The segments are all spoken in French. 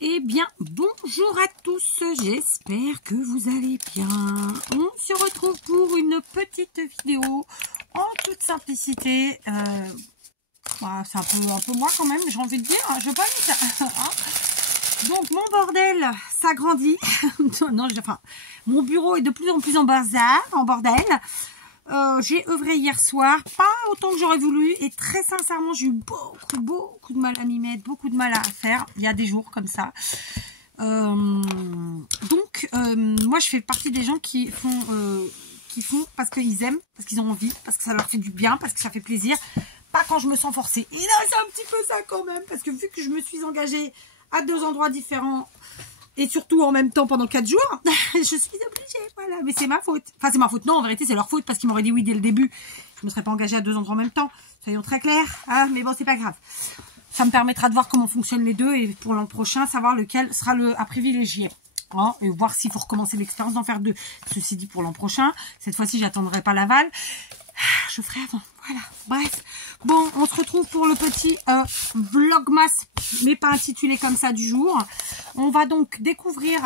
Eh bien, bonjour à tous, j'espère que vous allez bien. On se retrouve pour une petite vidéo en toute simplicité. C'est un peu moi quand même, j'ai envie de dire, je veux pas dire ça. Donc, mon bordel s'agrandit. Mon bureau est de plus en plus en bazar, en bordel. J'ai œuvré hier soir, pas autant que j'aurais voulu, et très sincèrement j'ai eu beaucoup de mal à m'y mettre, beaucoup de mal à faire. Il y a des jours comme ça. Moi je fais partie des gens qui font parce qu'ils aiment, parce qu'ils ont envie, parce que ça leur fait du bien, parce que ça fait plaisir, pas quand je me sens forcée. Et là c'est un petit peu ça quand même, parce que vu que je me suis engagée à 2 endroits différents, et surtout en même temps pendant 4 jours, je suis obligée, voilà. Mais c'est ma faute. Enfin, c'est ma faute. Non, en vérité, c'est leur faute parce qu'ils m'auraient dit oui dès le début. Je me serais pas engagée à 2 endroits en même temps. Soyons très clairs. Hein, mais bon, c'est pas grave. Ça me permettra de voir comment fonctionnent les deux et pour l'an prochain, savoir lequel sera le à privilégier. Hein, et voir s'il faut recommencer l'expérience d'en faire 2. Ceci dit, pour l'an prochain, cette fois-ci, j'attendrai pas l'aval. Je ferai avant. Voilà. Bref. Bon, on se retrouve pour le petit vlogmas, mais pas intitulé comme ça du jour. On va donc découvrir...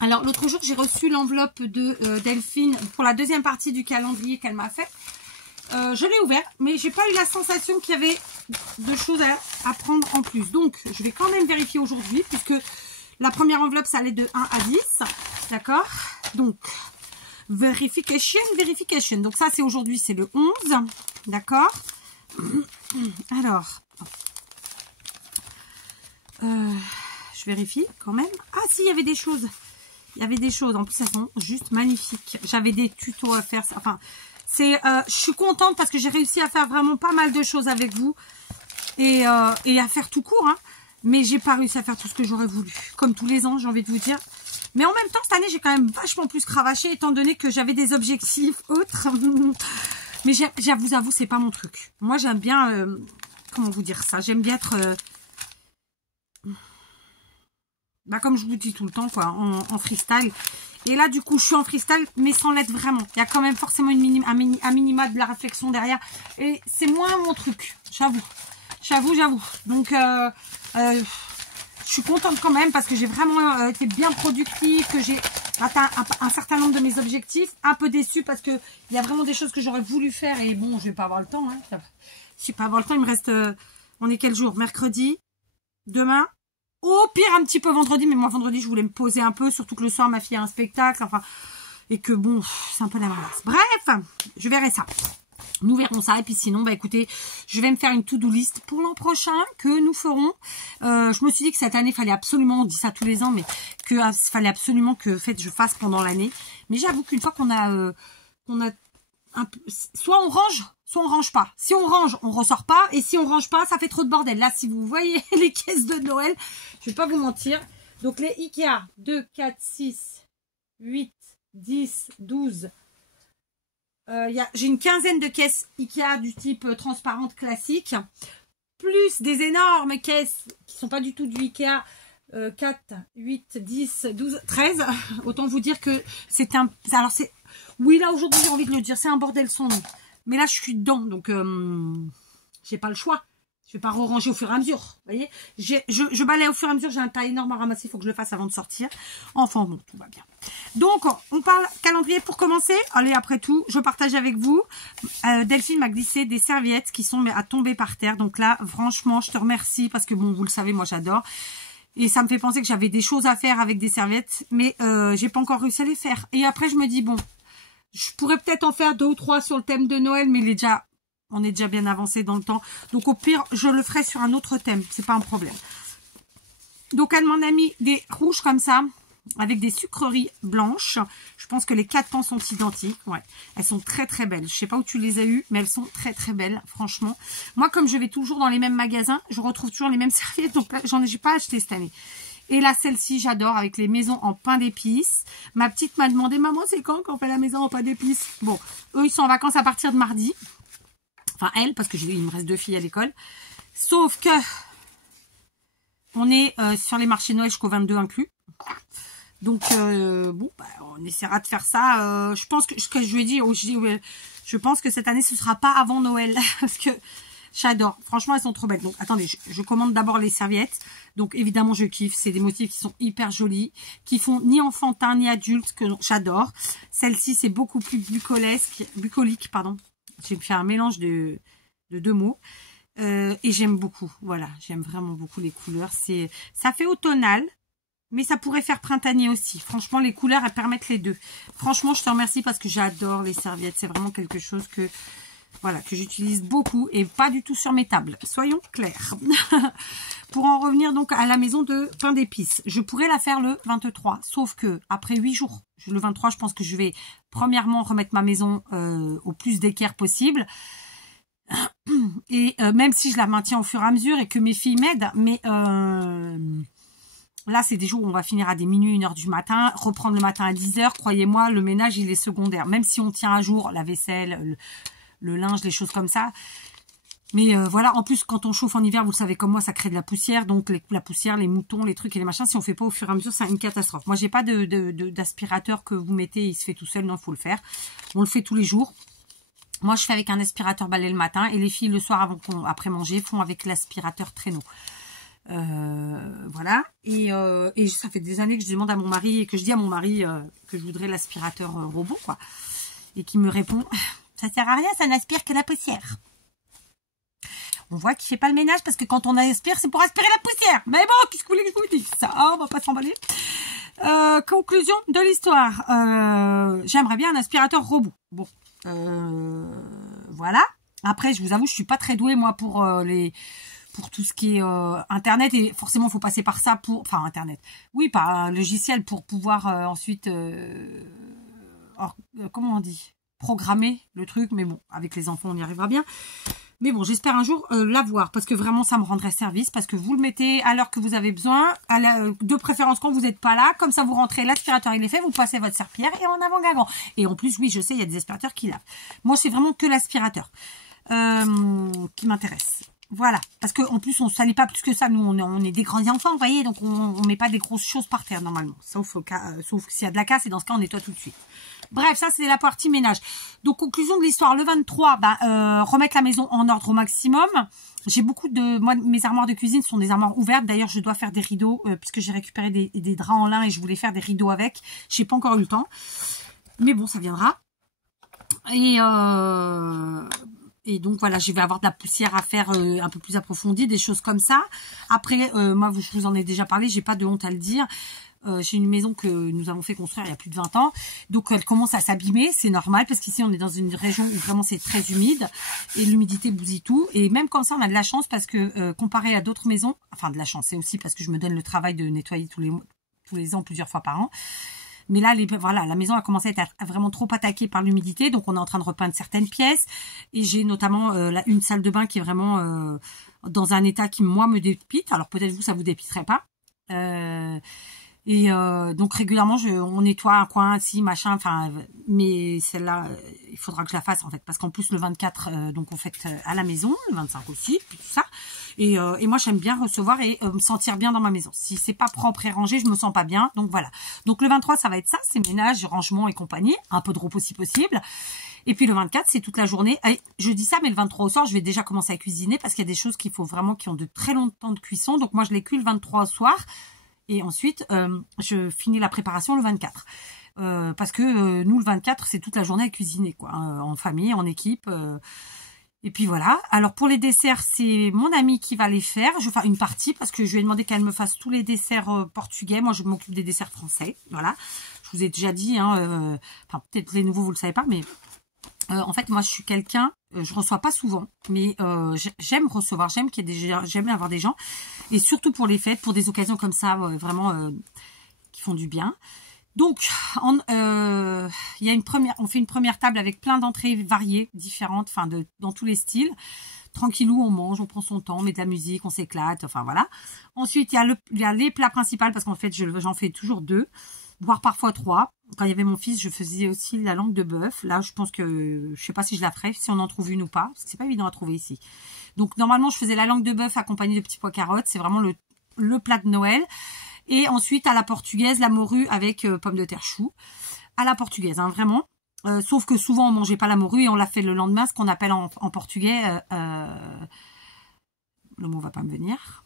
Alors, l'autre jour, j'ai reçu l'enveloppe de Delphine pour la deuxième partie du calendrier qu'elle m'a fait. Je l'ai ouvert, mais j'ai pas eu la sensation qu'il y avait de choses à prendre en plus. Donc, je vais quand même vérifier aujourd'hui, puisque la première enveloppe, ça allait de 1 à 10. D'accord? Donc... Verification. Donc ça, c'est aujourd'hui, c'est le 11. D'accord. Alors, je vérifie quand même. Ah si, il y avait des choses. Il y avait des choses. En plus, elles sont juste magnifiques. J'avais des tutos à faire. Enfin, je suis contente parce que j'ai réussi à faire vraiment pas mal de choses avec vous. Et à faire tout court. Hein. Mais j'ai pas réussi à faire tout ce que j'aurais voulu. Comme tous les ans, j'ai envie de vous dire. Mais en même temps, cette année, j'ai quand même vachement plus cravaché, étant donné que j'avais des objectifs autres. Mais vous avoue, c'est pas mon truc. Moi, j'aime bien... comment vous dire ça? J'aime bien être... comme je vous dis tout le temps, quoi, en freestyle. Et là, du coup, je suis en freestyle, mais sans l'être vraiment. Il y a quand même forcément un minima de la réflexion derrière. Et c'est moins mon truc, j'avoue. J'avoue. Donc... je suis contente quand même parce que j'ai vraiment été bien productive, que j'ai atteint un certain nombre de mes objectifs. Un peu déçue parce qu'il y a vraiment des choses que j'aurais voulu faire et bon, je vais pas avoir le temps. Hein. Je vais pas avoir le temps, il me reste... on est quel jour? Mercredi? Demain? Au pire, un petit peu vendredi, mais moi, vendredi, je voulais me poser un peu, surtout que le soir, ma fille a un spectacle, enfin... Et que bon, c'est un peu la menace. Bref, je verrai ça. Nous verrons ça. Et puis sinon, écoutez, je vais me faire une to-do list pour l'an prochain que nous ferons. Je me suis dit que cette année, il fallait absolument, on dit ça tous les ans, mais que fallait absolument que je fasse pendant l'année. Mais j'avoue qu'une fois qu'on a un peu, soit on range pas. Si on range, on ressort pas. Et si on range pas, ça fait trop de bordel. Là, si vous voyez les caisses de Noël, je vais pas vous mentir. Donc les Ikea, 2, 4, 6, 8, 10, 12... j'ai une quinzaine de caisses Ikea du type transparente classique, plus des énormes caisses qui sont pas du tout du Ikea, 4, 8, 10, 12, 13. Autant vous dire que c'est un... Alors c'est... Oui, là aujourd'hui j'ai envie de le dire, c'est un bordel sans nom. Mais là je suis dedans, donc j'ai pas le choix. Je vais pas ranger au fur et à mesure. Vous voyez, je balaye au fur et à mesure. J'ai un tas énorme à ramasser. Il faut que je le fasse avant de sortir. Enfin bon, tout va bien. Donc, on parle calendrier pour commencer. Allez, après tout, je partage avec vous. Delphine m'a glissé des serviettes qui sont à tomber par terre. Donc là, franchement, je te remercie parce que bon, vous le savez, moi j'adore. Et ça me fait penser que j'avais des choses à faire avec des serviettes, mais j'ai pas encore réussi à les faire. Et après, je me dis bon, je pourrais peut-être en faire 2 ou 3 sur le thème de Noël, mais on est déjà bien avancé dans le temps. Donc, au pire, je le ferai sur un autre thème. C'est pas un problème. Donc, elle m'en a mis des rouges comme ça, avec des sucreries blanches. Je pense que les 4 pans sont identiques. Ouais, elles sont très, très belles. Je sais pas où tu les as eues, mais elles sont très, très belles, franchement. Moi, comme je vais toujours dans les mêmes magasins, je retrouve toujours les mêmes serviettes. Donc, là, j'ai pas acheté cette année. Et là, celle-ci, j'adore, avec les maisons en pain d'épices. Ma petite m'a demandé, maman, c'est quand qu'on fait la maison en pain d'épices? Bon, eux, ils sont en vacances à partir de mardi. Enfin, elle, parce que il me reste 2 filles à l'école. Sauf que on est sur les marchés Noël jusqu'au 22 inclus. Donc, bon, on essaiera de faire ça. Je pense que ce que je lui ai dit, je pense que cette année, ce sera pas avant Noël. Parce que J'adore. Franchement, elles sont trop belles. Donc, attendez, je commande d'abord les serviettes. Donc, évidemment, je kiffe. C'est des motifs qui sont hyper jolis, qui font ni enfantin ni adulte, que j'adore. Celle-ci, c'est beaucoup plus bucolique, pardon. J'ai fait un mélange de deux mots. Et j'aime beaucoup. Voilà, j'aime vraiment beaucoup les couleurs. Ça fait automnal, mais ça pourrait faire printanier aussi. Franchement, les couleurs, elles permettent les deux. Franchement, je te remercie parce que j'adore les serviettes. C'est vraiment quelque chose que... Voilà, que j'utilise beaucoup et pas du tout sur mes tables. Soyons clairs. Pour en revenir donc à la maison de pain d'épices, je pourrais la faire le 23. Sauf que après 8 jours, le 23, je pense que je vais premièrement remettre ma maison au plus d'équerre possible. Et même si je la maintiens au fur et à mesure et que mes filles m'aident, mais là, c'est des jours où on va finir à des minuit, 1h du matin, reprendre le matin à 10h. Croyez-moi, le ménage, il est secondaire. Même si on tient à jour la vaisselle, le linge, les choses comme ça. Mais voilà, en plus, quand on chauffe en hiver, vous le savez comme moi, ça crée de la poussière. Donc, la poussière, les moutons, les trucs et les machins, si on fait pas au fur et à mesure, c'est une catastrophe. Moi, j'ai pas d'aspirateur que vous mettez, il se fait tout seul. Non, il faut le faire. On le fait tous les jours. Moi, je fais avec un aspirateur balai le matin. Et les filles, le soir, après manger, font avec l'aspirateur traîneau. Voilà. Et ça fait des années que je demande à mon mari, et que je dis à mon mari que je voudrais l'aspirateur robot, quoi. Et qui me répond... Ça sert à rien, ça n'aspire que la poussière. On voit qu'il fait pas le ménage parce que quand on aspire, c'est pour aspirer la poussière. Mais bon, qu'est-ce que vous voulez que je vous dise? Ça, on va pas s'emballer. Conclusion de l'histoire. J'aimerais bien un aspirateur robot. Bon, voilà. Après, je vous avoue, je suis pas très douée moi pour tout ce qui est internet, et forcément, il faut passer par ça pour... Enfin, internet. Oui, par un logiciel pour pouvoir ensuite... comment on dit, programmer le truc, mais bon, avec les enfants, on y arrivera bien. Mais bon, j'espère un jour l'avoir, parce que vraiment, ça me rendrait service, parce que vous le mettez à l'heure que vous avez besoin, de préférence quand vous n'êtes pas là, comme ça vous rentrez, l'aspirateur il est fait, vous passez votre serpillière et en avant gagant. Et en plus, oui, je sais, il y a des aspirateurs qui lavent. Moi, c'est vraiment que l'aspirateur qui m'intéresse. Voilà, parce qu'en plus, on ne salit pas plus que ça. Nous, on est des grands enfants, vous voyez, donc on ne met pas des grosses choses par terre, normalement. Sauf s'il y a de la casse, et dans ce cas, on nettoie tout de suite. Bref, ça, c'est la partie ménage. Donc, conclusion de l'histoire, le 23, remettre la maison en ordre au maximum. J'ai beaucoup de... Moi, mes armoires de cuisine sont des armoires ouvertes. D'ailleurs, je dois faire des rideaux, puisque j'ai récupéré des draps en lin, et je voulais faire des rideaux avec. Je n'ai pas encore eu le temps. Mais bon, ça viendra. Et donc, voilà, je vais avoir de la poussière à faire un peu plus approfondie, des choses comme ça. Après, moi, je vous en ai déjà parlé, j'ai pas de honte à le dire. J'ai une maison que nous avons fait construire il y a plus de 20 ans. Donc, elle commence à s'abîmer. C'est normal parce qu'ici, on est dans une région où vraiment c'est très humide. Et l'humidité bousille tout. Et même comme ça, on a de la chance parce que comparé à d'autres maisons, enfin de la chance, c'est aussi parce que je me donne le travail de nettoyer tous les ans, plusieurs fois par an. Mais là, voilà, la maison a commencé à être vraiment trop attaquée par l'humidité. Donc, on est en train de repeindre certaines pièces. Et j'ai notamment une salle de bain qui est vraiment dans un état qui, moi, me dépite. Alors, peut-être vous, ça vous dépiterait pas. Donc, régulièrement, on nettoie un coin, ci, machin. Enfin, mais celle-là, il faudra que je la fasse, en fait. Parce qu'en plus, le 24, donc, on fête à la maison. Le 25 aussi, puis tout ça. Et moi, j'aime bien recevoir et me sentir bien dans ma maison. Si c'est pas propre et rangé, je me sens pas bien. Donc, voilà. Donc, le 23, ça va être ça. C'est ménage, rangement et compagnie. Un peu de repos si possible. Et puis, le 24, c'est toute la journée. Allez, je dis ça, mais le 23 au soir, je vais déjà commencer à cuisiner parce qu'il y a des choses qui ont de très longs temps de cuisson. Donc, moi, je les cuis le 23 au soir. Et ensuite, je finis la préparation le 24. Parce que nous, le 24, c'est toute la journée à cuisiner, quoi. En famille, en équipe. Et puis voilà. Alors pour les desserts, c'est mon amie qui va les faire. Je vais faire une partie parce que je lui ai demandé qu'elle me fasse tous les desserts portugais. Moi, je m'occupe des desserts français. Voilà. Je vous ai déjà dit, enfin peut-être les nouveaux, vous le savez pas, mais en fait, moi, je suis quelqu'un, je reçois pas souvent, mais j'aime recevoir, j'aime avoir des gens. Et surtout pour les fêtes, pour des occasions comme ça, vraiment qui font du bien. Donc, on fait une première table avec plein d'entrées variées, différentes, enfin dans tous les styles. Tranquillou, on mange, on prend son temps, on met de la musique, on s'éclate, enfin voilà. Ensuite, il y a les plats principaux parce qu'en fait, j'en fais toujours 2, voire parfois 3. Quand il y avait mon fils, je faisais aussi la langue de bœuf. Là, je pense que, je sais pas si je la ferai, si on en trouve une ou pas, parce que c'est pas évident à trouver ici. Donc, normalement, je faisais la langue de bœuf accompagnée de petits pois carottes. C'est vraiment le plat de Noël. Et ensuite, à la portugaise, la morue avec pommes de terre chou. À la portugaise, hein, vraiment. Sauf que souvent on mangeait pas la morue et on l'a fait le lendemain, ce qu'on appelle en portugais, le mot va pas me venir.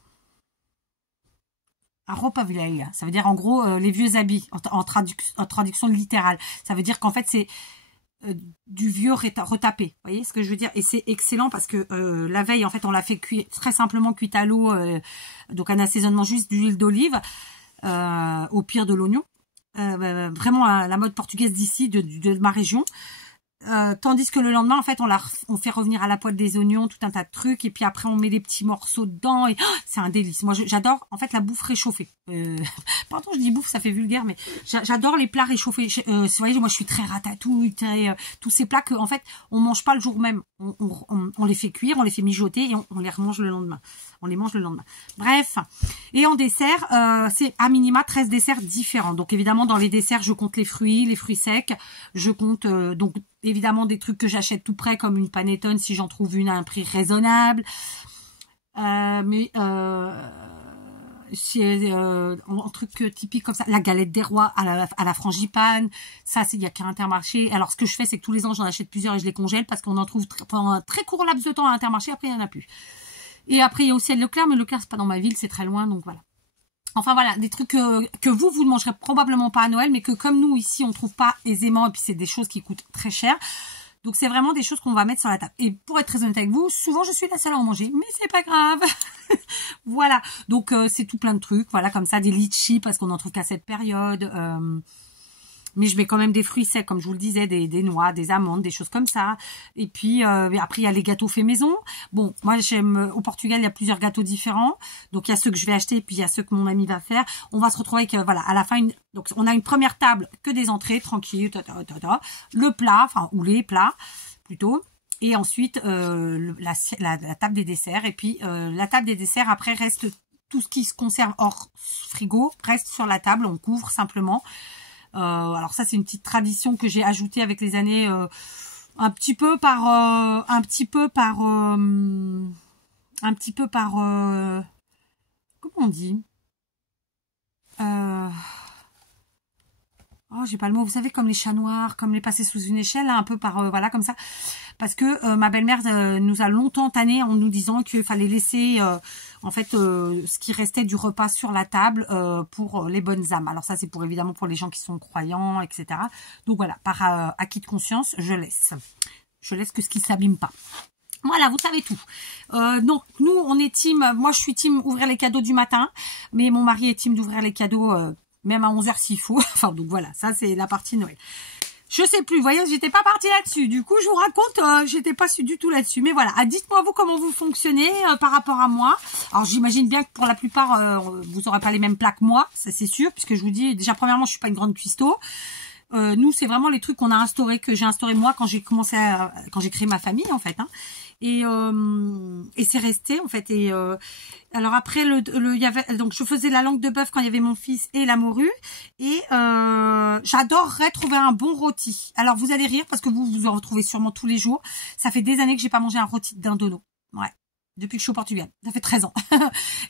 Roupa velha, ça veut dire en gros les vieux habits en traduction littérale. Ça veut dire qu'en fait c'est du vieux retapé. Vous voyez ce que je veux dire? Et c'est excellent parce que la veille en fait on l'a fait cuire très simplement cuite à l'eau, donc un assaisonnement juste d'huile d'olive, au pire de l'oignon. Vraiment la mode portugaise d'ici, de ma région. Tandis que le lendemain, en fait, on fait revenir à la poêle des oignons, tout un tas de trucs, et puis après on met des petits morceaux dedans, et c'est un délice. Moi, j'adore, en fait, la bouffe réchauffée. Pardon, je dis bouffe, ça fait vulgaire, mais j'adore les plats réchauffés. Vous voyez, moi, je suis très ratatouille, tous ces plats que, en fait, on mange pas le jour même. On les fait cuire, on les fait mijoter, et on les remange le lendemain. On les mange le lendemain. Bref. Et en dessert, c'est à minima 13 desserts différents. Donc, évidemment, dans les desserts, je compte les fruits secs. Je compte, donc, évidemment, des trucs que j'achète tout près, comme une panettone, si j'en trouve une à un prix raisonnable. C'est un truc typique comme ça, la galette des rois à la frangipane, ça c'est il y a qu'à Intermarché. Alors ce que je fais, c'est que tous les ans j'en achète plusieurs et je les congèle parce qu'on en trouve pendant un très court laps de temps à Intermarché, après il n'y en a plus. Et après il y a aussi Leclerc, mais Leclerc c'est pas dans ma ville, c'est très loin, donc voilà. Enfin voilà, des trucs que vous ne mangerez probablement pas à Noël, mais que comme nous ici on trouve pas aisément, et puis c'est des choses qui coûtent très cher. Donc c'est vraiment des choses qu'on va mettre sur la table. Et pour être très honnête avec vous, souvent je suis la seule à en manger, mais c'est pas grave. Voilà, donc c'est tout plein de trucs, voilà, comme ça, des litchis parce qu'on n'en trouve qu'à cette période. Mais je mets quand même des fruits secs, comme je vous le disais, des noix, des amandes, des choses comme ça. Et puis après, il y a les gâteaux faits maison. Bon, moi j'aime, au Portugal, il y a plusieurs gâteaux différents. Donc il y a ceux que je vais acheter, et puis il y a ceux que mon ami va faire. On va se retrouver avec, voilà, à la fin, donc on a une première table que des entrées, tranquille, le plat, enfin, ou les plats, plutôt. Et ensuite, la table des desserts. Et puis, la table des desserts, après, reste tout ce qui se conserve hors frigo, reste sur la table, on couvre simplement. Alors ça c'est une petite tradition que j'ai ajoutée avec les années, un petit peu par comment on dit, oh j'ai pas le mot, vous savez, comme les chats noirs, comme les passer sous une échelle, là, un peu par voilà, comme ça, parce que ma belle-mère nous a longtemps tanné en nous disant qu'il fallait laisser en fait ce qui restait du repas sur la table pour les bonnes âmes. Alors ça c'est pour évidemment pour les gens qui sont croyants, etc. Donc voilà, par acquis de conscience, je laisse que ce qui s'abîme pas. Voilà, vous savez tout. Donc nous on est team, moi je suis team ouvrir les cadeaux du matin, mais mon mari est team d'ouvrir les cadeaux même à 11h s'il faut. Enfin donc voilà, ça c'est la partie Noël. Je sais plus, vous voyez, j'étais pas partie là-dessus. Du coup, je vous raconte, j'étais pas du tout là-dessus. Mais voilà, dites-moi vous comment vous fonctionnez par rapport à moi. Alors, j'imagine bien que pour la plupart, vous aurez pas les mêmes plats que moi, ça c'est sûr, puisque je vous dis, déjà, premièrement, je suis pas une grande cuistot. Nous, c'est vraiment les trucs qu'on a instaurés, que j'ai instauré moi quand j'ai commencé quand j'ai créé ma famille, en fait. Hein. Et c'est resté en fait. Et alors après il y avait, donc je faisais la langue de bœuf quand il y avait mon fils et la morue. Et j'adorerais trouver un bon rôti. Alors vous allez rire parce que vous en retrouvez sûrement tous les jours. Ça fait des années que j'ai pas mangé un rôti de dindonneau. Ouais. Depuis que je suis au Portugal. Ça fait 13 ans.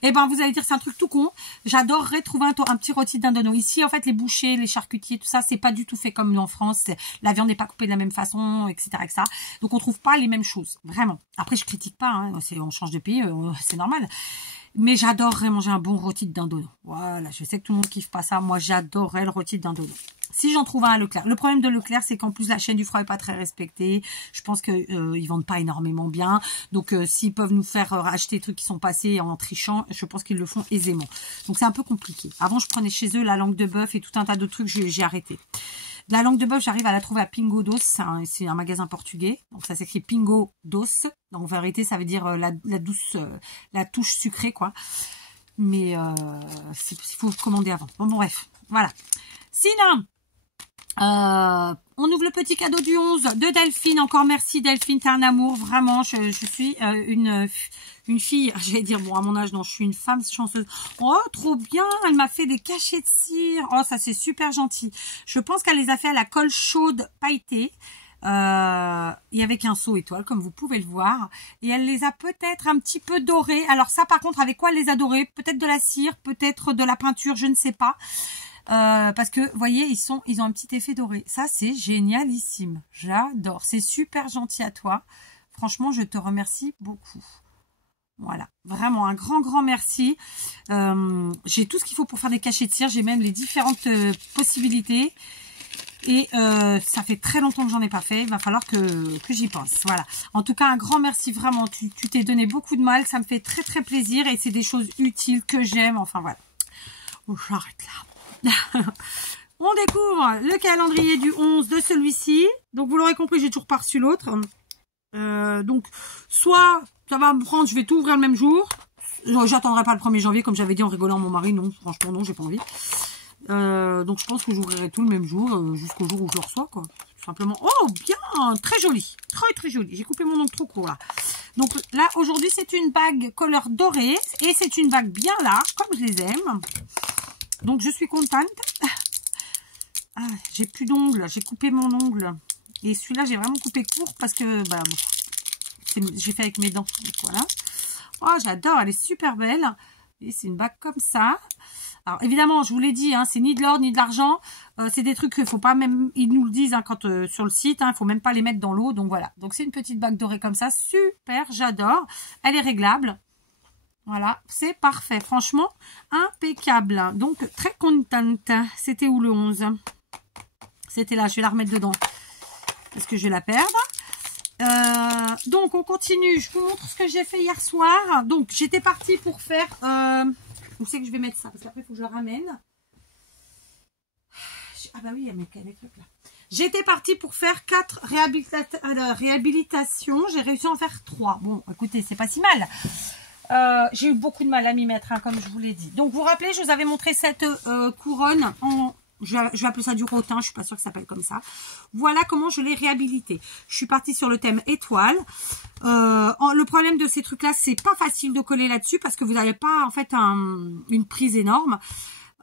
Et ben, vous allez dire, c'est un truc tout con. J'adorerais trouver un petit rôti de dindonneau. Ici, en fait, les bouchers, les charcutiers, tout ça, c'est pas du tout fait comme en France. La viande n'est pas coupée de la même façon, etc., etc. Donc, on trouve pas les mêmes choses. Vraiment. Après, je critique pas, hein. On change de pays, c'est normal. Mais j'adorerais manger un bon rôti de dindonneau. Voilà. Je sais que tout le monde kiffe pas ça. Moi, j'adorerais le rôti de dindonneau. Si j'en trouve un à Leclerc. Le problème de Leclerc, c'est qu'en plus, la chaîne du froid est pas très respectée. Je pense que ils vendent pas énormément bien. Donc, s'ils peuvent nous faire acheter des trucs qui sont passés en trichant, je pense qu'ils le font aisément. Donc, c'est un peu compliqué. Avant, je prenais chez eux la langue de bœuf et tout un tas de trucs. J'ai arrêté. La langue de bœuf, j'arrive à la trouver à Pingo Doce. C'est un magasin portugais. Donc, ça s'écrit Pingo Doce. Donc, en vérité, ça veut dire la douce, la touche sucrée, quoi. Mais il faut commander avant. Bon, bref. Voilà. Sinon, on ouvre le petit cadeau du 11 de Delphine. Encore merci Delphine, t'es un amour. Vraiment, je suis une fille, j'allais dire, bon à mon âge, non, je suis une femme chanceuse. Oh, trop bien, elle m'a fait des cachets de cire. Oh, ça c'est super gentil. Je pense qu'elle les a fait à la colle chaude pailletée. Et avec un seau étoile, comme vous pouvez le voir. Et elle les a peut-être un petit peu dorés. Alors ça, par contre, avec quoi elle les a dorés? Peut-être de la cire, peut-être de la peinture, je ne sais pas. Parce que, vous voyez, ils ont un petit effet doré. Ça, c'est génialissime. J'adore. C'est super gentil à toi. Franchement, je te remercie beaucoup. Voilà, vraiment un grand merci. J'ai tout ce qu'il faut pour faire des cachets de cire. J'ai même les différentes possibilités. Et ça fait très longtemps que j'en ai pas fait. Il va falloir que j'y pense. Voilà. En tout cas, un grand merci vraiment. Tu t'es donné beaucoup de mal. Ça me fait très plaisir. Et c'est des choses utiles que j'aime. Enfin, voilà. Oh, j'arrête là. On découvre le calendrier du 11 de celui-ci. Donc, vous l'aurez compris, j'ai toujours pas reçu l'autre. Donc, soit ça va me prendre, je vais tout ouvrir le même jour. J'attendrai pas le 1er janvier, comme j'avais dit en rigolant à mon mari. Non, franchement, non, j'ai pas envie. Donc, je pense que j'ouvrirai tout le même jour, jusqu'au jour où je le reçois, quoi. Tout simplement. Oh, bien, très joli. Très joli. J'ai coupé mon ongle trop court, là. Donc, là, aujourd'hui, c'est une bague couleur dorée. Et c'est une bague bien large, comme je les aime. Donc, je suis contente. Ah, j'ai plus d'ongles. J'ai coupé mon ongle. Et celui-là, j'ai vraiment coupé court parce que bah, j'ai fait avec mes dents. Donc, voilà. Oh, j'adore. Elle est super belle. Et c'est une bague comme ça. Alors, évidemment, je vous l'ai dit, hein, c'est ni de l'or ni de l'argent. C'est des trucs qu'il faut pas même... Ils nous le disent hein, quand sur le site. Il faut même pas les mettre dans l'eau. Donc, voilà. Donc, c'est une petite bague dorée comme ça. Super. J'adore. Elle est réglable. Voilà. C'est parfait. Franchement, impeccable. Donc, très contente. C'était où le 11? C'était là. Je vais la remettre dedans. Parce que je vais la perdre. Donc, on continue. Je vous montre ce que j'ai fait hier soir. Donc, j'étais partie pour faire... où c'est que je vais mettre ça? Parce qu'après, il faut que je le ramène. Ah bah oui, il y a mes trucs là. J'étais partie pour faire 4 réhabilitations. J'ai réussi à en faire 3. Bon, écoutez, c'est pas si mal. J'ai eu beaucoup de mal à m'y mettre, hein, comme je vous l'ai dit. Donc, vous vous rappelez, je vous avais montré cette couronne en... Je vais appeler ça du rotin, je suis pas sûre que ça s'appelle comme ça. Voilà comment je l'ai réhabilité. Je suis partie sur le thème étoile. Le problème de ces trucs-là, c'est pas facile de coller là-dessus parce que vous n'avez pas en fait une prise énorme.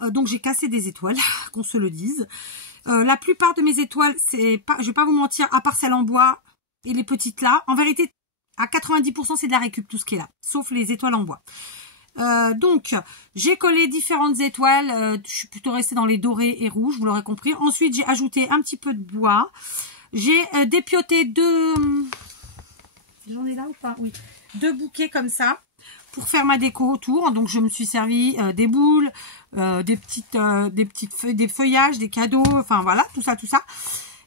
Donc j'ai cassé des étoiles, qu'on se le dise. La plupart de mes étoiles, c'est pas, je vais pas vous mentir, à part celles en bois et les petites là. En vérité, à 90%, c'est de la récup tout ce qui est là, sauf les étoiles en bois. Donc, j'ai collé différentes étoiles. Je suis plutôt restée dans les dorés et rouges, vous l'aurez compris. Ensuite, j'ai ajouté un petit peu de bois. J'ai dépioté 2... J'en ai là ou pas? Oui. 2 bouquets comme ça pour faire ma déco autour. Donc, je me suis servi des boules, des feuillages, des cadeaux. Enfin, voilà, tout ça.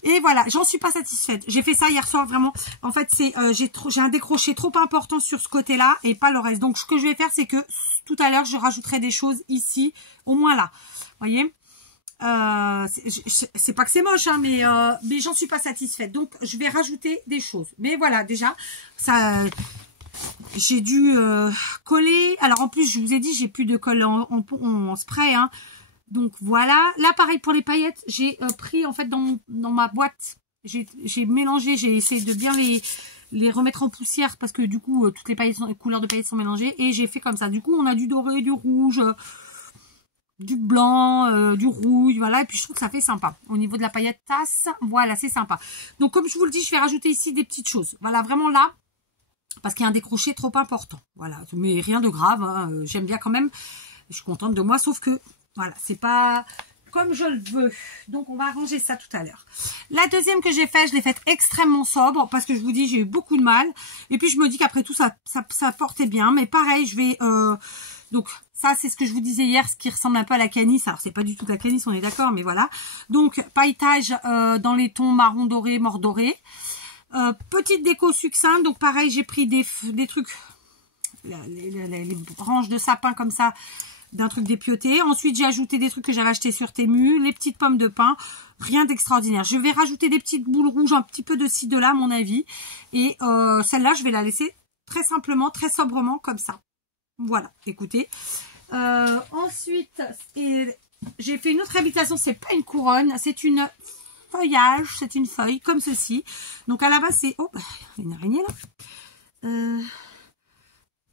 Et voilà, j'en suis pas satisfaite. J'ai fait ça hier soir, vraiment. En fait, c'est j'ai un décroché trop important sur ce côté-là et pas le reste. Donc, ce que je vais faire, c'est que tout à l'heure, je rajouterai des choses ici, au moins là. Vous voyez, c'est pas que c'est moche, hein, mais j'en suis pas satisfaite. Donc, je vais rajouter des choses. Mais voilà, déjà, ça... J'ai dû coller. Alors, en plus, je vous ai dit, j'ai plus de colle en spray, hein. Donc voilà, là pareil pour les paillettes, j'ai pris en fait dans ma boîte, j'ai mélangé, j'ai essayé de bien les remettre en poussière parce que du coup toutes les couleurs de paillettes sont mélangées et j'ai fait comme ça. Du coup on a du doré, du rouge, du blanc, du rouge, voilà, et puis je trouve que ça fait sympa. Au niveau de la paillette tasse, voilà, c'est sympa. Donc comme je vous le dis, je vais rajouter ici des petites choses. Voilà, vraiment là, parce qu'il y a un décroché trop important. Voilà, mais rien de grave, hein. J'aime bien quand même, je suis contente de moi, sauf que voilà, c'est pas comme je le veux. Donc, on va arranger ça tout à l'heure. La deuxième que j'ai faite, je l'ai faite extrêmement sobre parce que je vous dis, j'ai eu beaucoup de mal. Et puis, je me dis qu'après tout, ça portait bien. Mais pareil, je vais... donc, ça, c'est ce que je vous disais hier, ce qui ressemble un peu à la canisse. Alors, c'est pas du tout de la canisse, on est d'accord, mais voilà. Donc, pailletage dans les tons marron doré, mort doré. Petite déco succincte. Donc, pareil, j'ai pris des trucs... les branches de sapin comme ça... d'un truc dépioté. Ensuite, j'ai ajouté des trucs que j'avais acheté sur Temu, les petites pommes de pin, rien d'extraordinaire. Je vais rajouter des petites boules rouges, un petit peu de ci, de là, à mon avis. Et celle-là, je vais la laisser très simplement, très sobrement, comme ça. Voilà, écoutez. Ensuite, j'ai fait une autre réhabilitation, c'est pas une couronne, c'est une feuillage, c'est une feuille, comme ceci. Donc, à la base, c'est... Oh, il y a une araignée, là.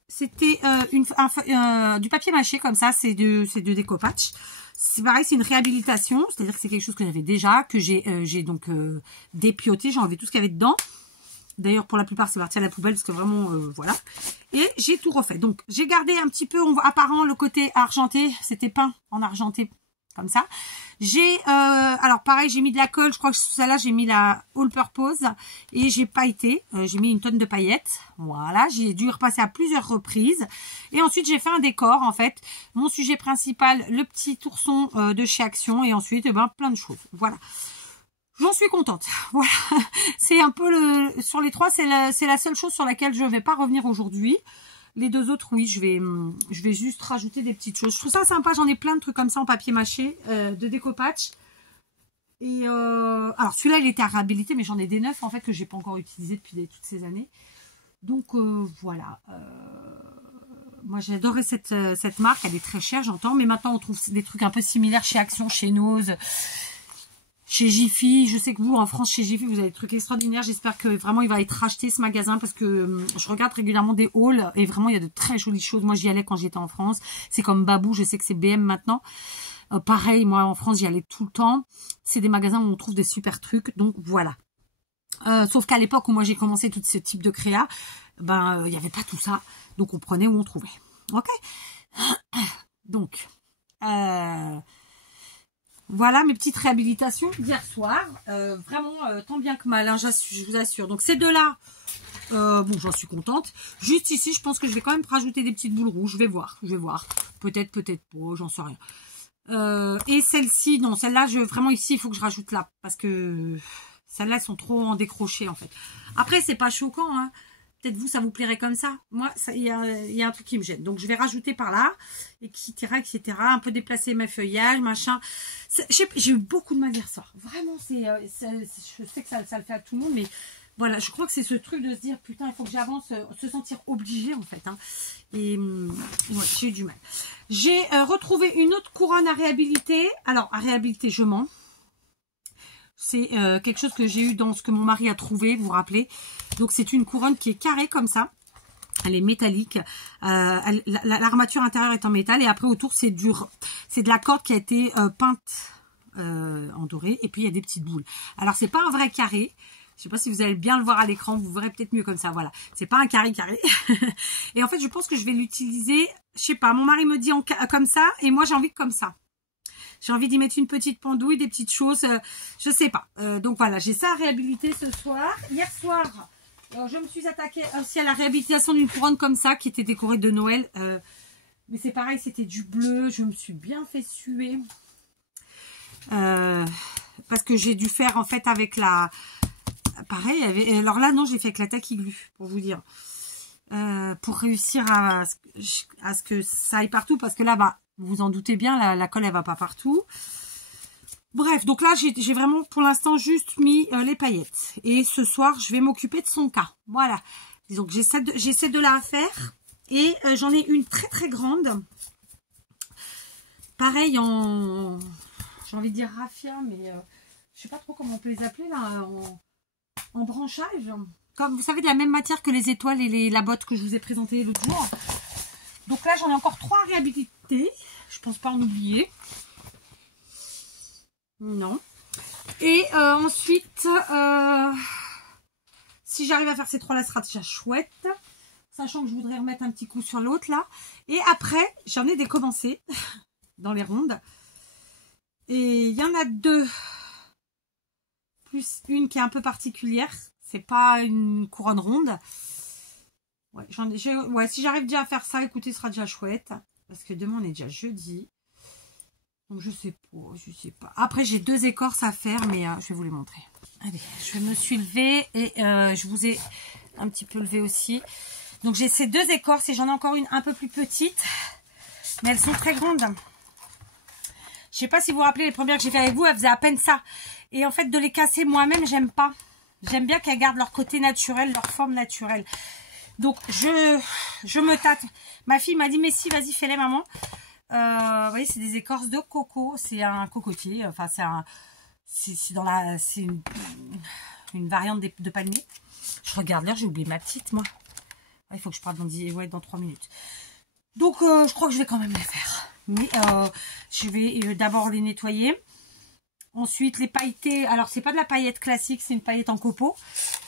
C'était du papier mâché comme ça, c'est de découpage. C'est pareil, c'est une réhabilitation, c'est-à-dire que c'est quelque chose que j'avais déjà, que j'ai donc dépioté, j'ai enlevé tout ce qu'il y avait dedans. D'ailleurs, pour la plupart, c'est parti à la poubelle parce que vraiment, voilà. Et j'ai tout refait. Donc, j'ai gardé un petit peu apparent le côté argenté, c'était peint en argenté comme ça. J'ai, alors pareil, j'ai mis de la colle. Je crois que celle-là, j'ai mis la All Purpose. Et j'ai pailleté. J'ai mis une tonne de paillettes. Voilà, j'ai dû repasser à plusieurs reprises. Et ensuite, j'ai fait un décor, en fait. Mon sujet principal, le petit ourson de chez Action. Et ensuite, eh ben, plein de choses. Voilà. J'en suis contente. Voilà. C'est un peu le... Sur les trois, c'est la seule chose sur laquelle je ne vais pas revenir aujourd'hui. Les deux autres, oui, je vais juste rajouter des petites choses. Je trouve ça sympa. J'en ai plein de trucs comme ça en papier mâché, de découpage. Et alors, celui-là, il était à réhabiliter, mais j'en ai des neufs, en fait, que j'ai pas encore utilisé depuis toutes ces années. Donc, voilà. Moi, j'ai adoré cette marque. Elle est très chère, j'entends. Mais maintenant, on trouve des trucs un peu similaires chez Action, chez Nose, chez Jiffy. Je sais que vous, en France, chez Jiffy, vous avez des trucs extraordinaires. J'espère que vraiment, il va être racheté, ce magasin, parce que je regarde régulièrement des hauls. Et vraiment, il y a de très jolies choses. Moi, j'y allais quand j'étais en France. C'est comme Babou. Je sais que c'est BM maintenant. Pareil, moi, en France, j'y allais tout le temps. C'est des magasins où on trouve des super trucs. Donc, voilà. Sauf qu'à l'époque où moi, j'ai commencé tout ce type de créa, ben, il n'y avait pas tout ça. Donc, on prenait où on trouvait. OK? Donc, voilà mes petites réhabilitations d'hier soir. Vraiment, tant bien que mal, hein, je vous assure. Donc, ces deux-là, bon, j'en suis contente. Juste ici, je pense que je vais quand même rajouter des petites boules rouges. Je vais voir. Peut-être pas, j'en sais rien. Et celle-ci, non, celle-là, vraiment ici, il faut que je rajoute là. Parce que celles-là, elles sont trop en décroché, en fait. Après, c'est pas choquant, hein. Peut-être vous, ça vous plairait comme ça. Moi, il y a un truc qui me gêne. Donc, je vais rajouter par là, etc., etc. Un peu déplacer mes feuillages, machin. J'ai eu beaucoup de mal hier soir. Vraiment, je sais que ça le fait à tout le monde, mais voilà, je crois que c'est ce truc de se dire, putain, il faut que j'avance, se sentir obligé, en fait. Hein. Et ouais, j'ai eu du mal. J'ai retrouvé une autre couronne à réhabiliter. Alors, à réhabiliter, je mens. C'est quelque chose que j'ai eu dans ce que mon mari a trouvé, vous vous rappelez. Donc, c'est une couronne qui est carrée comme ça. Elle est métallique. L'armature intérieure est en métal. Et après, autour, c'est de la corde qui a été peinte en doré. Et puis, il y a des petites boules. Alors, c'est pas un vrai carré. Je sais pas si vous allez bien le voir à l'écran. Vous verrez peut-être mieux comme ça. Voilà. C'est pas un carré. Et en fait, je pense que je vais l'utiliser. Je sais pas. Mon mari me dit comme ça. Et moi, j'ai envie comme ça. J'ai envie d'y mettre une petite pendouille, des petites choses. Je sais pas. Donc voilà, j'ai ça à réhabiliter ce soir. Hier soir, je me suis attaquée aussi à la réhabilitation d'une couronne comme ça, qui était décorée de Noël. Mais c'est pareil, c'était du bleu. Je me suis bien fait suer. Parce que j'ai dû faire en fait avec la... Pareil, alors là, non, j'ai fait avec la taquiglu, pour vous dire. Pour réussir à ce que ça aille partout. Parce que là, bah... Vous vous en doutez bien, la colle, elle va pas partout. Bref, donc là, j'ai vraiment, pour l'instant, juste mis les paillettes. Et ce soir, je vais m'occuper de son cas. Voilà. Disons que j'ai ces deux-là à faire. Et j'en ai une très, très grande. Pareil en... J'ai envie de dire raffia, mais je sais pas trop comment on peut les appeler, là. En branchage. Comme, vous savez, de la même matière que les étoiles et la botte que je vous ai présentée l'autre jour. Donc là, j'en ai encore 3 à réhabiliter. Je pense pas en oublier. Non. Et ensuite, si j'arrive à faire ces 3-là, ce sera déjà chouette. Sachant que je voudrais remettre un petit coup sur l'autre, là. Et après, j'en ai des commencés dans les rondes. Et il y en a 2. Plus une qui est un peu particulière. C'est pas une couronne ronde. Ouais, ouais, si j'arrive déjà à faire ça, écoutez, ce sera déjà chouette. Parce que demain, on est déjà jeudi. Donc, je sais pas. Après, j'ai 2 écorces à faire, mais je vais vous les montrer. Allez, je me suis levée et je vous ai un petit peu levé aussi. Donc, j'ai ces 2 écorces et j'en ai encore une un peu plus petite. Mais elles sont très grandes. Je sais pas si vous vous rappelez, les premières que j'ai fait avec vous, elles faisaient à peine ça. Et en fait, de les casser moi-même, j'aime pas. J'aime bien qu'elles gardent leur côté naturel, leur forme naturelle. Donc, je me tâte. Ma fille m'a dit, mais si, vas-y, fais-les, maman. Vous voyez, c'est des écorces de coco. C'est un cocotier. Enfin, c'est une variante de palmier. Je regarde l'heure, j'ai oublié ma petite, moi. Il faut que je parte dans 3 minutes. Donc, je crois que je vais quand même les faire. Mais je vais d'abord les nettoyer. Ensuite, les pailleter. Alors, c'est pas de la paillette classique, c'est une paillette en copeaux.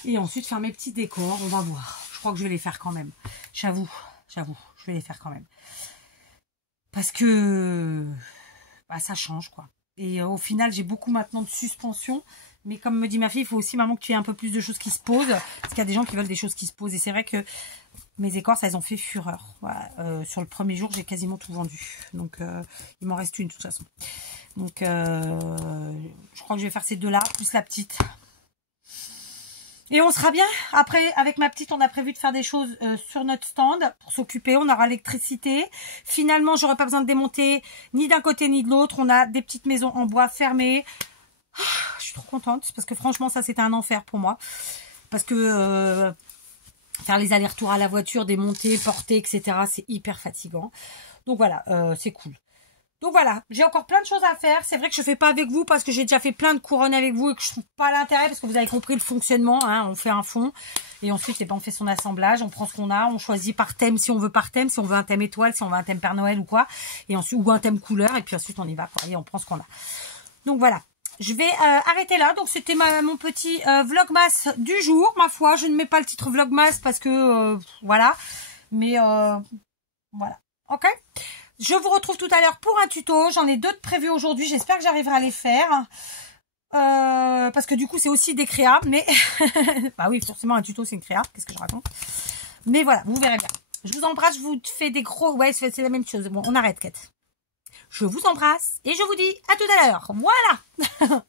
Et ensuite, faire mes petits décors. On va voir. Je crois que je vais les faire quand même. J'avoue, je vais les faire quand même. Parce que bah, ça change, quoi. Et au final, j'ai beaucoup maintenant de suspension. Mais comme me dit ma fille, il faut aussi, maman, que tu aies un peu plus de choses qui se posent. Parce qu'il y a des gens qui veulent des choses qui se posent. Et c'est vrai que mes écorces, elles ont fait fureur. Voilà. Sur le premier jour, j'ai quasiment tout vendu. Donc, il m'en reste une, de toute façon. Donc, je crois que je vais faire ces deux-là, plus la petite. Et on sera bien. Après, avec ma petite, on a prévu de faire des choses sur notre stand pour s'occuper. On aura l'électricité. Finalement, j'aurai pas besoin de démonter ni d'un côté ni de l'autre. On a des petites maisons en bois fermées. Je suis trop contente parce que franchement, ça, c'était un enfer pour moi. Parce que faire les allers-retours à la voiture, démonter, porter, etc., c'est hyper fatigant. Donc voilà, c'est cool. Donc voilà, j'ai encore plein de choses à faire. C'est vrai que je fais pas avec vous parce que j'ai déjà fait plein de couronnes avec vous et que je trouve pas l'intérêt parce que vous avez compris le fonctionnement. Hein, on fait un fond et ensuite eh ben, on fait son assemblage, on prend ce qu'on a, on choisit par thème si on veut par thème, si on veut un thème étoile, si on veut un thème Père Noël ou quoi, et ensuite ou un thème couleur et puis ensuite on y va quoi, et on prend ce qu'on a. Donc voilà. Je vais arrêter là. Donc c'était mon petit vlogmas du jour. Ma foi, je ne mets pas le titre vlogmas parce que voilà. Mais voilà. Ok. Je vous retrouve tout à l'heure pour un tuto. J'en ai deux de prévus aujourd'hui. J'espère que j'arriverai à les faire. Parce que du coup, c'est aussi des créas. Mais bah oui, forcément, un tuto, c'est une créa. Qu'est-ce que je raconte? Mais voilà, vous verrez bien. Je vous embrasse. Je vous fais des gros... Ouais, c'est la même chose. Bon, on arrête, Kate. Je vous embrasse et je vous dis à tout à l'heure. Voilà.